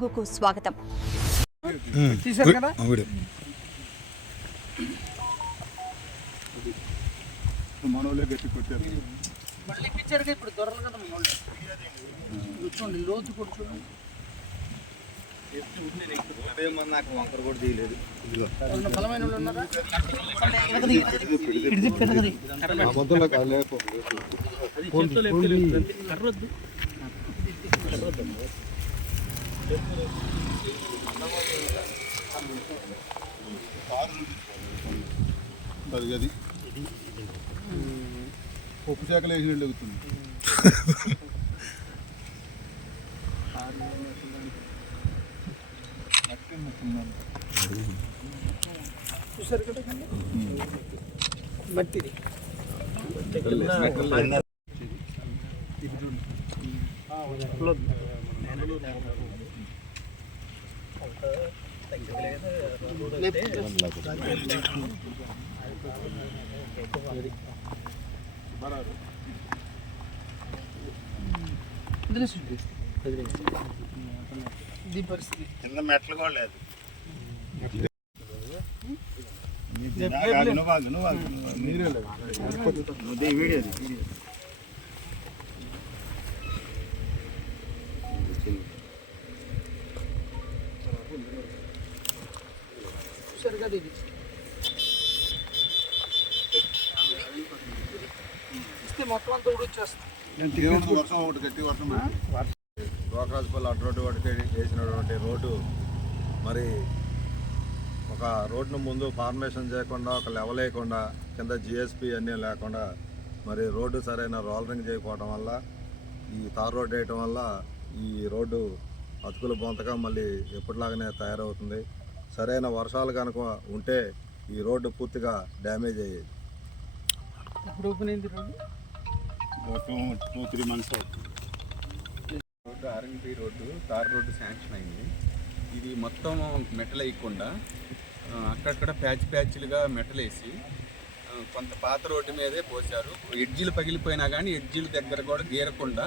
వెలుగుకు స్వాగతం. మనోళ్ళే గట్టి కొట్టారు. మళ్ళీ పిచ్చారుగా ఇప్పుడు దొరలు కదా కూర్చోండి, లోతు కూర్చోండి. నాకు వంకర కూడా తీయలేదు. బలమైన వాళ్ళు ఉన్నారా? అది పప్పు శాఖలు వేసినట్టు అవుతుంది. చూసారు కదా మట్టిది ఇది పరిస్థితి. కింద మెట్లు కూడా లేదు. చూసారు కదా ఇది ఇస్తే మొత్తం అంతా ఊడొచ్చేస్తుంది. వర్షం ఒకటి గట్టి వర్షం గోకరాజపల్లి అడ్డు రోడ్డు ఒకటి వేసినటువంటి రోడ్డు మరి ఒక రోడ్డును ముందు ఫార్మేషన్ చేయకుండా ఒక లెవెల్ వేయకుండా కింద జిఎస్పి అన్నీ లేకుండా మరి రోడ్డు సరైన రోలరింగ్ చేయకపోవడం వల్ల ఈ తార్ రోడ్డు వేయటం వల్ల ఈ రోడ్డు అతుకులు బొంతగా మళ్ళీ ఎప్పటిలాగానే తయారవుతుంది. సరైన వర్షాలు కనుక ఉంటే ఈ రోడ్డు పూర్తిగా డ్యామేజ్ అయ్యేది. ఇప్పుడు ఓపెన్ అయింది రోడ్డు 2-3 months అవుతుంది. Road RNB road tar road sanction అయింది. ఇది మొత్తం మెటల్ వేయకుండా అక్కడక్కడ ప్యాచ్లుగా మెటల్ వేసి కొంత పాత రోడ్డు మీదే పోసారు. ఎడ్జీలు పగిలిపోయినా కానీ ఎడ్జీల దగ్గర కూడా గీరకుండా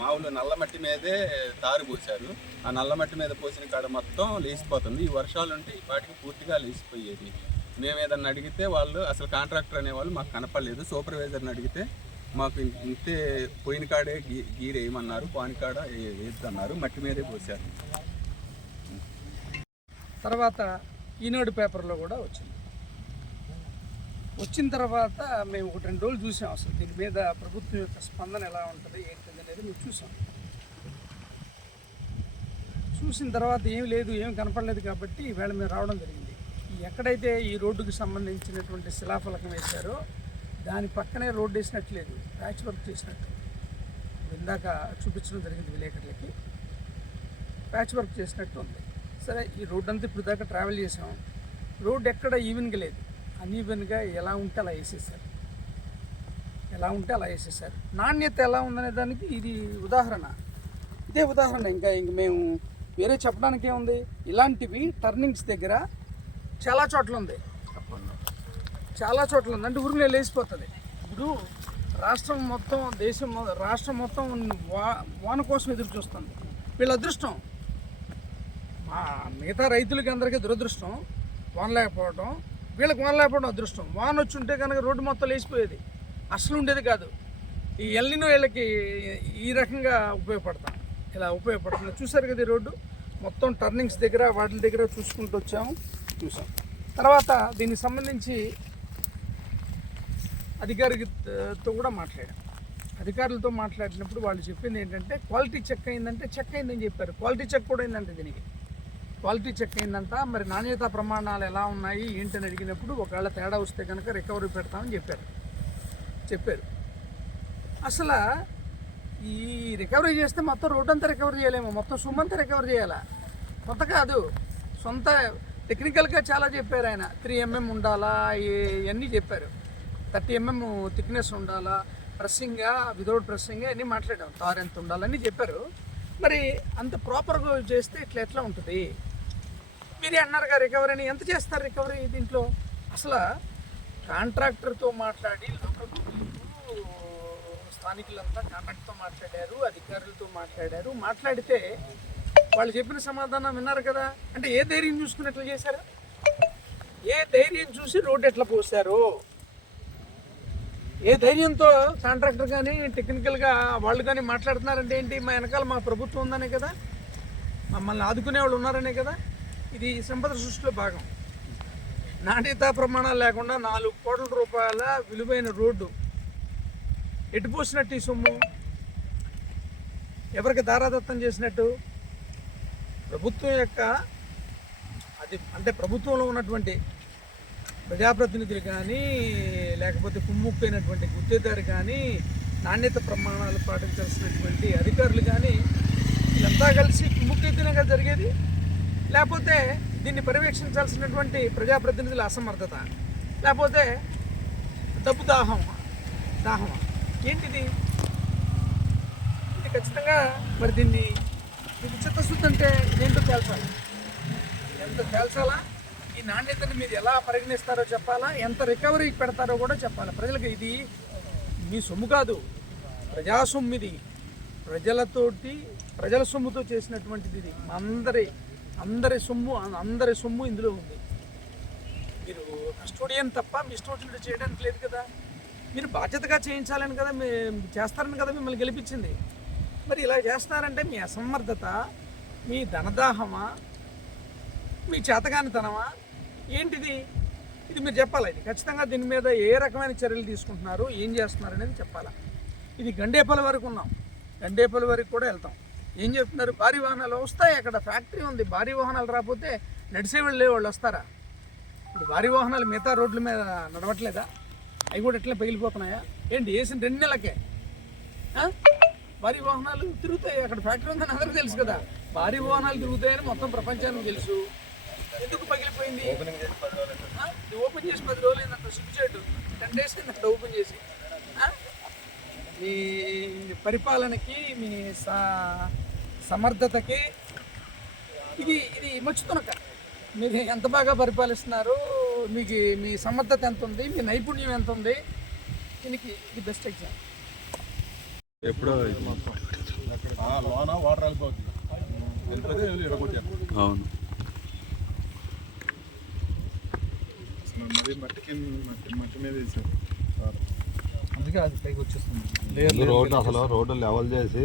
మామూలు నల్లమట్టి మీదే తారు పోసారు. ఆ నల్లమట్టి మీద పోసిన కాడ మొత్తం లేచిపోతుంది. ఈ వర్షాలు ఉంటే ఈ పాటికి పూర్తిగా లేచిపోయేది. మేము ఏదన్నా అడిగితే వాళ్ళు అసలు కాంట్రాక్టర్ అనేవాళ్ళు మాకు కనపడలేదు. సూపర్వైజర్ని అడిగితే మాకు ఇంతే పోయిన కాడే గీరు వేయమన్నారు, పోయిన కాడ వేద్దన్నారు, మట్టి మీదే పోసారు. తర్వాత ఈనాడు పేపర్లో కూడా వచ్చిన తర్వాత మేము 1-2 రోజులు చూసాం. అసలు దీని మీద ప్రభుత్వం యొక్క స్పందన ఎలా ఉంటుంది ఏంటిది అనేది మేము చూసిన తర్వాత ఏం లేదు, ఏం కనపడలేదు కాబట్టి ఈవేళ మేము రావడం జరిగింది. ఎక్కడైతే ఈ రోడ్డుకి సంబంధించినటువంటి శిలాఫలకం వేశారో దాని పక్కనే రోడ్డు వేసినట్లేదు, ప్యాచ్ వర్క్ చేసినట్టు. ఇందాక చూపించడం జరిగింది విలేకరులకి, ప్యాచ్ వర్క్ చేసినట్టు ఉంది. సరే, ఈ రోడ్డు అంతా ఇప్పుడు దాకా ట్రావెల్ చేసాం. రోడ్డు ఎక్కడ ఈవెన్గా లేదు, అన్ఈవెన్గా ఎలా ఉంటే అలా వేసేసారు. నాణ్యత ఎలా ఉందనే దానికి ఇది ఉదాహరణ, ఇదే ఉదాహరణ. ఇంకా మేము వేరే చెప్పడానికి ఏముంది. ఇలాంటివి టర్నింగ్స్ దగ్గర చాలా చోట్ల ఉంది, అంటే ఊరినే లేచిపోతుంది. ఇప్పుడు రాష్ట్రం మొత్తం రాష్ట్రం మొత్తం వాన కోసం ఎదురు చూస్తుంది. వీళ్ళ అదృష్టం, మిగతా రైతులకి అందరికీ దురదృష్టం వాన లేకపోవడం, వీళ్ళకి వాన లేకపోవడం అదృష్టం. వాన వచ్చి ఉంటే కనుక రోడ్డు మొత్తం లేచిపోయేది, అసలు ఉండేది కాదు. ఈ ఎల్నినో వీళ్ళకి ఈ రకంగా ఉపయోగపడుతుంది. చూసారు కదా, ఈ రోడ్డు మొత్తం టర్నింగ్స్ దగ్గర వాటి దగ్గర చూసుకుంటూ చూసాం. తర్వాత దీనికి సంబంధించి అధికారులతో కూడా అధికారులతో మాట్లాడినప్పుడు వాళ్ళు చెప్పింది ఏంటంటే క్వాలిటీ చెక్ అయిందని చెప్పారు. క్వాలిటీ చెక్ కూడా అయిందంటే దీనికి క్వాలిటీ చెక్ అయిందంట. మరి నాణ్యతా ప్రమాణాలు ఎలా ఉన్నాయి ఏంటని అడిగినప్పుడు ఒకవేళ తేడా వస్తే కనుక రికవరీ పెడతామని చెప్పారు. అసలు ఈ రికవరీ చేస్తే మొత్తం రోడ్ అంతా రికవరీ చేయలేము, మొత్తం సొమ్మంతా రికవరీ చేయాలా, కొత్త కాదు. సొంత టెక్నికల్గా చాలా చెప్పారు ఆయన. 3 mm ఉండాలా, ఇవన్నీ చెప్పారు. 30 mm థిక్నెస్ ఉండాలా, ప్రెస్సింగ్గా వితౌట్ ప్రెస్సింగ్గా అన్నీ మాట్లాడాం. తార్ ఎంత ఉండాలని చెప్పారు. మరి అంత ప్రాపర్గా చేస్తే ఎట్లా ఉంటుంది? మీరే అన్నారుగా రికవరీ అని. ఎంత చేస్తారు రికవరీ దీంట్లో? అసలు కాంట్రాక్టర్తో మాట్లాడి లోకల్ స్థానికులంతా కాంట్రాక్ట్తో మాట్లాడారు, అధికారులతో మాట్లాడితే వాళ్ళు చెప్పిన సమాధానం విన్నారు కదా. అంటే ఏ ధైర్యం చూసుకుని ఎట్లా చేశారు, ఏ ధైర్యం చూసి రోడ్డు ఎట్లా పోసారు, ఏ ధైర్యంతో కాంట్రాక్టర్ కానీ టెక్నికల్గా వాళ్ళు కానీ మాట్లాడుతున్నారంటే ఏంటి, మా వెనకాల మా ప్రభుత్వం ఉందనే కదా, మమ్మల్ని ఆదుకునే వాళ్ళు ఉన్నారనే కదా. ఇది సంపద సృష్టిలో భాగం. నాణ్యతా ప్రమాణాలు లేకుండా 4 కోట్ల రూపాయల విలువైన రోడ్డు ఎటు పోసినట్టు ఈ సొమ్ము, ఎవరికి దారాదత్తం చేసినట్టు? ప్రభుత్వం యొక్క అది అంటే ప్రభుత్వంలో ఉన్నటువంటి ప్రజాప్రతినిధులు కానీ లేకపోతే కుమ్ముక్కైనటువంటి గుత్తేదారు కానీ నాణ్యత ప్రమాణాలు పాటించాల్సినటువంటి అధికారులు కానీ వీళ్ళంతా కలిసి కుమ్ముక్కైతేనే కదా జరిగేది. లేకపోతే దీన్ని పర్యవేక్షించాల్సినటువంటి ప్రజాప్రతినిధుల అసమర్థత, లేకపోతే డబ్బు దాహమా ఏంటిది? ఇది ఖచ్చితంగా మరి దీన్ని చిత్తశుద్ధి అంటే ఇదేంటో తేల్చాలి. ఎంత తేల్చాలా, ఈ నాణ్యతని మీరు ఎలా పరిగణిస్తారో చెప్పాలా, ఎంత రికవరీ పెడతారో కూడా చెప్పాలి ప్రజలకు. ఇది మీ సొమ్ము కాదు, ప్రజా సొమ్ము. ఇది ప్రజల సొమ్ముతో చేసినటువంటిది. ఇది అందరి సొమ్ము ఇందులో ఉంది. మీరు కస్టోడియన్ తప్ప మీ ఇష్టం వచ్చినట్టు చేయడానికి లేదు కదా. మీరు బాధ్యతగా చేయించాలని కదా, చేస్తారని కదా మిమ్మల్ని గెలిపించింది. మరి ఇలా చేస్తున్నారంటే మీ అసమర్థత, మీ ధనదాహమా, మీ చేతగానితనమా ఏంటిది? ఇది మీరు చెప్పాలి. ఇది ఖచ్చితంగా దీని మీద ఏ రకమైన చర్యలు తీసుకుంటున్నారు, ఏం చేస్తున్నారు అనేది చెప్పాలా. ఇది గండేపల్లి వరకు ఉన్నాం, గండేపల్లి వరకు కూడా వెళ్తాం. ఏం చెప్తున్నారు? భారీ వాహనాలు వస్తాయి, అక్కడ ఫ్యాక్టరీ ఉంది, భారీ వాహనాలు రాకపోతే నడిసే వాళ్ళు వస్తారా? ఇప్పుడు భారీ వాహనాలు మిగతా రోడ్ల మీద నడవట్లేదా? అవి కూడా ఎట్లా పగిలిపోతున్నాయా ఏంటి? వేసిన 2 నెలలకే భారీ వాహనాలు తిరుగుతాయి. అక్కడ ఫ్యాక్టరీ ఉందని అందరికీ తెలుసు కదా. భారీ వాహనాలు తిరుగుతాయని మొత్తం ప్రపంచానికి తెలుసు. ఎందుకు పగిలిపోయింది? ఇది ఓపెన్ చేసి 10 రోజులు అయిందంట, సిగ్గుచేటు. 10 days అయిందంట ఓపెన్ చేసి. మీ పరిపాలనకి, మీ సమర్థతకి ఇది మచ్చుతునక. మీరు ఎంత బాగా పరిపాలిస్తున్నారు, మీకు మీ సమర్థత ఎంత ఉంది, మీ నైపుణ్యం ఎంత ఉంది, దీనికి ఇది బెస్ట్ ఎగ్జాంపుల్. ఎప్పుడో లోన వాటర్ వెళ్ళిపోతుంది, అవును. మట్టి మీద వేసారు. అందుకే అది పైకి వచ్చేస్తుంది. రోడ్డు లెవెల్ చేసి